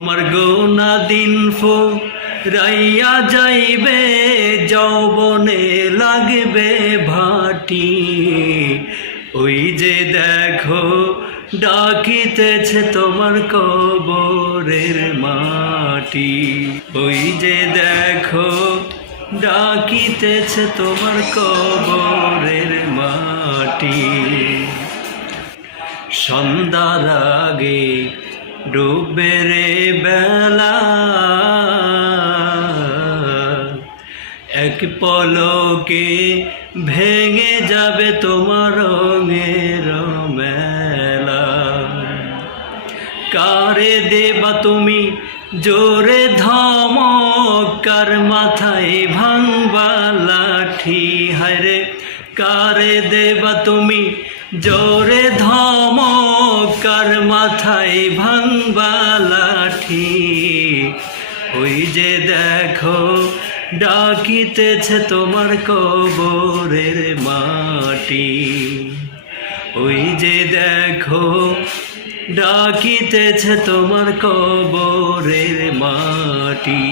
আমার গোনা দিন রাইয়া যাইবে, যৌবনে লাগবে ভাটি। ওই যে দেখো ডাকিতেছে তোমার কবরের মাটি। ওই যে দেখো ডাকিতেছে তোমার কবরের মাটি। সন্ধ্যার আগে ডুববে রে বেলা, এক পলকে ভেঙে যাবে তোমার রঙের মেলা। কারে দেবা তুমি জোরে ধমক, কার মাথায় ভাঙবা লাঠি। হায়রে কারে দেবা তুমি জোরে ধমক, কার মাথায় ভাঙবা লাঠি। ওই যে দেখো ডাকিতেছে তোমার কবরের মাটি। ওই যে দেখো ডাকিতেছে তোমার কবরের মাটি।